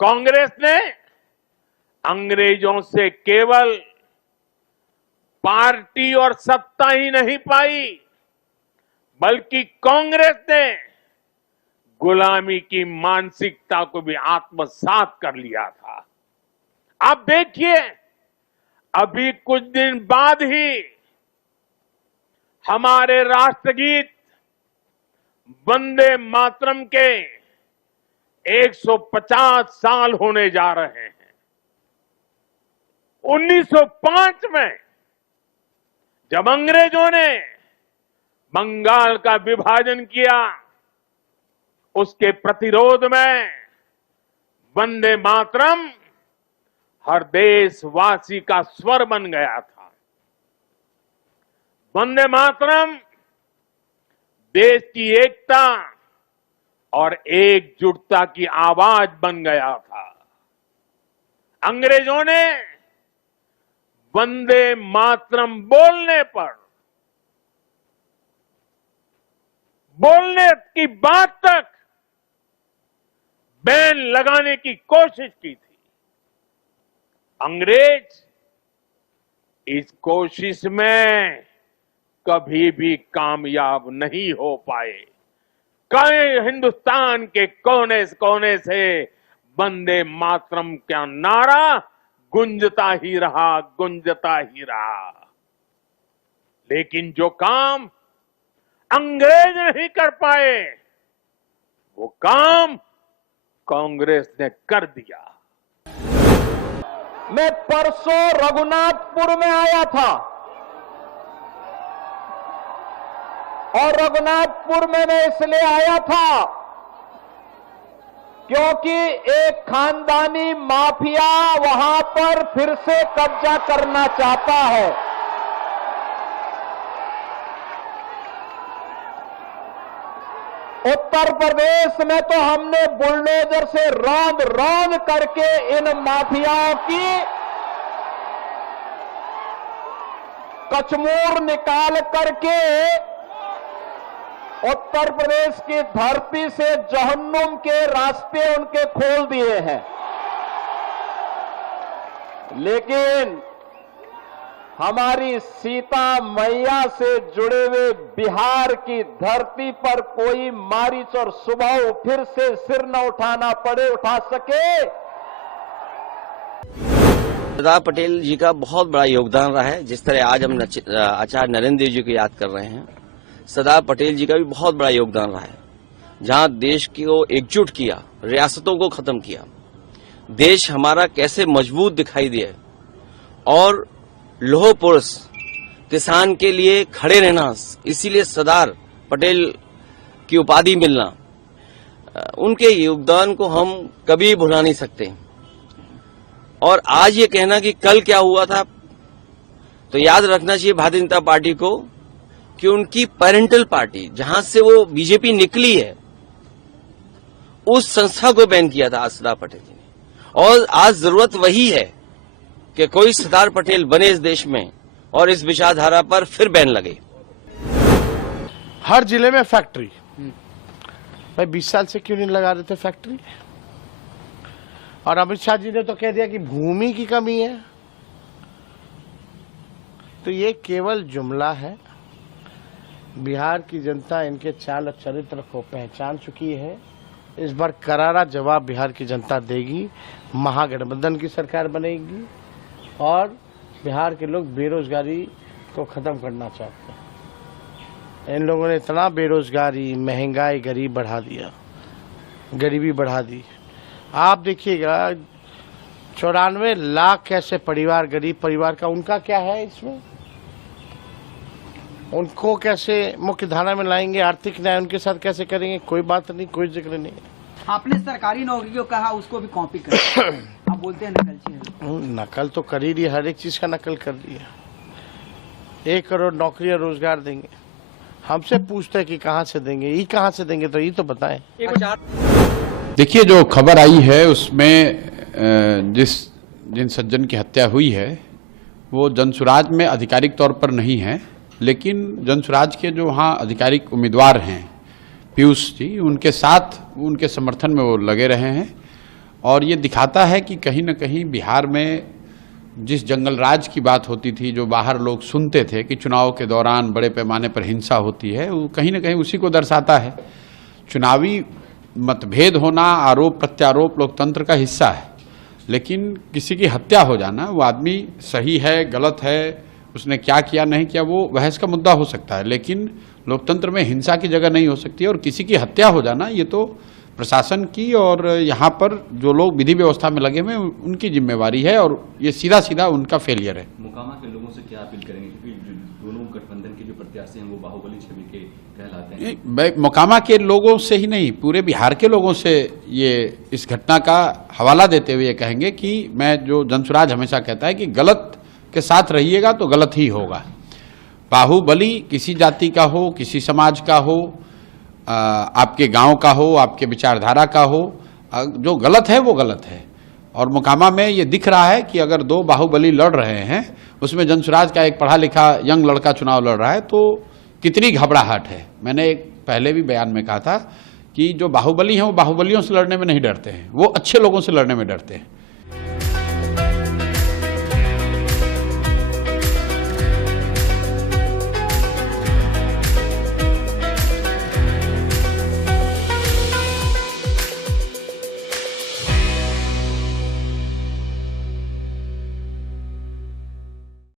कांग्रेस ने अंग्रेजों से केवल पार्टी और सत्ता ही नहीं पाई, बल्कि कांग्रेस ने गुलामी की मानसिकता को भी आत्मसात कर लिया था। आप देखिए, अभी कुछ दिन बाद ही हमारे राष्ट्रगीत वंदे मातरम के 150 साल होने जा रहे हैं। 1905 में जब अंग्रेजों ने बंगाल का विभाजन किया, उसके प्रतिरोध में वंदे मातरम हर देशवासी का स्वर बन गया था। वंदे मातरम देश की एकता और एकजुटता की आवाज बन गया था। अंग्रेजों ने वंदे मातरम बोलने की बात तक बैन लगाने की कोशिश की थी। अंग्रेज इस कोशिश में कभी भी कामयाब नहीं हो पाए। कई हिंदुस्तान के कोने कोने से वंदे मातरम का नारा गुंजता ही रहा। लेकिन जो काम अंग्रेज नहीं कर पाए, वो काम कांग्रेस ने कर दिया। मैं परसों रघुनाथपुर में आया था और रघुनाथपुर में मैं इसलिए आया था क्योंकि एक खानदानी माफिया वहां पर फिर से कब्जा करना चाहता है। उत्तर प्रदेश में तो हमने बुलडोजर से रौंद करके इन माफियाओं की कचमूर निकाल करके उत्तर प्रदेश की धरती से जहन्नुम के रास्ते उनके खोल दिए हैं। लेकिन हमारी सीता मैया से जुड़े हुए बिहार की धरती पर कोई मारीच और सुबह फिर से सिर न उठाना पड़े, उठा सके। सरदार पटेल जी का बहुत बड़ा योगदान रहा है। जिस तरह आज हम आचार्य नरेंद्र देव जी को याद कर रहे हैं, सरदार पटेल जी का भी बहुत बड़ा योगदान रहा है। जहां देश को एकजुट किया, रियासतों को खत्म किया, देश हमारा कैसे मजबूत दिखाई दिया और लौह पुरुष किसान के लिए खड़े रहना, इसीलिए सरदार पटेल की उपाधि मिलना, उनके योगदान को हम कभी भुला नहीं सकते। और आज ये कहना कि कल क्या हुआ था, तो याद रखना चाहिए भारतीय जनता पार्टी को कि उनकी पेरेंटल पार्टी, जहां से वो बीजेपी निकली है, उस संस्था को बैन किया था सरदार पटेल जी ने। और आज जरूरत वही है कि कोई सरदार पटेल बने इस देश में और इस विचारधारा पर फिर बैन लगे। हर जिले में फैक्ट्री, भाई 20 साल से क्यों नहीं लगा रहे थे फैक्ट्री? और अमित शाह जी ने तो कह दिया कि भूमि की कमी है। तो ये केवल जुमला है। बिहार की जनता इनके चाल और चरित्र को पहचान चुकी है। इस बार करारा जवाब बिहार की जनता देगी। महागठबंधन की सरकार बनेगी और बिहार के लोग बेरोजगारी को खत्म करना चाहते हैं। इन लोगों ने इतना बेरोजगारी, महंगाई, गरीबी बढ़ा दी। आप देखिएगा 94 लाख कैसे परिवार, गरीब परिवार का, उनका क्या है इसमें? उनको कैसे मुख्य धारा में लाएंगे? आर्थिक न्याय उनके साथ कैसे करेंगे? कोई बात नहीं, कोई जिक्र नहीं। आपने सरकारी नौकरी को कहा उसको भी कॉपी कर आप बोलते हैं नकलची। नकल तो कर ही रही है, हर एक चीज का नकल कर रही है। 1 करोड़ नौकरियां रोजगार देंगे। हमसे पूछते हैं कि कहाँ से देंगे, ये कहाँ से देंगे, तो ये तो बताएं। देखिए, जो खबर आई है उसमें जिन सज्जन की हत्या हुई है वो जनसुराज में आधिकारिक तौर पर नहीं है, लेकिन जनसुराज के जो वहाँ आधिकारिक उम्मीदवार हैं पीयूष जी, उनके साथ, उनके समर्थन में वो लगे रहे हैं और ये दिखाता है कि कहीं न कहीं बिहार में जिस जंगल राज की बात होती थी, जो बाहर लोग सुनते थे कि चुनाव के दौरान बड़े पैमाने पर हिंसा होती है, वो कहीं न कहीं उसी को दर्शाता है। चुनावी मतभेद होना, आरोप प्रत्यारोप लोकतंत्र का हिस्सा है, लेकिन किसी की हत्या हो जाना, वो आदमी सही है गलत है, उसने क्या किया नहीं किया, वो बहस का मुद्दा हो सकता है, लेकिन लोकतंत्र में हिंसा की जगह नहीं हो सकती। और किसी की हत्या हो जाना, ये तो प्रशासन की और यहाँ पर जो लोग विधि व्यवस्था में लगे हुए हैं उनकी जिम्मेवारी है, और ये सीधा सीधा उनका फेलियर है। मोकामा के लोगों से क्या अपील करेंगे, क्योंकि दोनों गठबंधन के जो प्रत्याशी हैं वो बाहुबली छवि के कहलाते हैं? मोकामा के लोगों से ही नहीं, पूरे बिहार के लोगों से ये इस घटना का हवाला देते हुए ये कहेंगे कि मैं जो जनसुराज हमेशा कहता है कि गलत के साथ रहिएगा तो गलत ही होगा। बाहुबली किसी जाति का हो, किसी समाज का हो, आपके गांव का हो, आपके विचारधारा का हो, जो गलत है वो गलत है। और मोकामा में ये दिख रहा है कि अगर दो बाहुबली लड़ रहे हैं, उसमें जनसुराज का एक पढ़ा लिखा यंग लड़का चुनाव लड़ रहा है, तो कितनी घबराहट है। मैंने एक पहले भी बयान में कहा था कि जो बाहुबली हैं वो बाहुबलियों से लड़ने में नहीं डरते हैं, वो अच्छे लोगों से लड़ने में डरते हैं।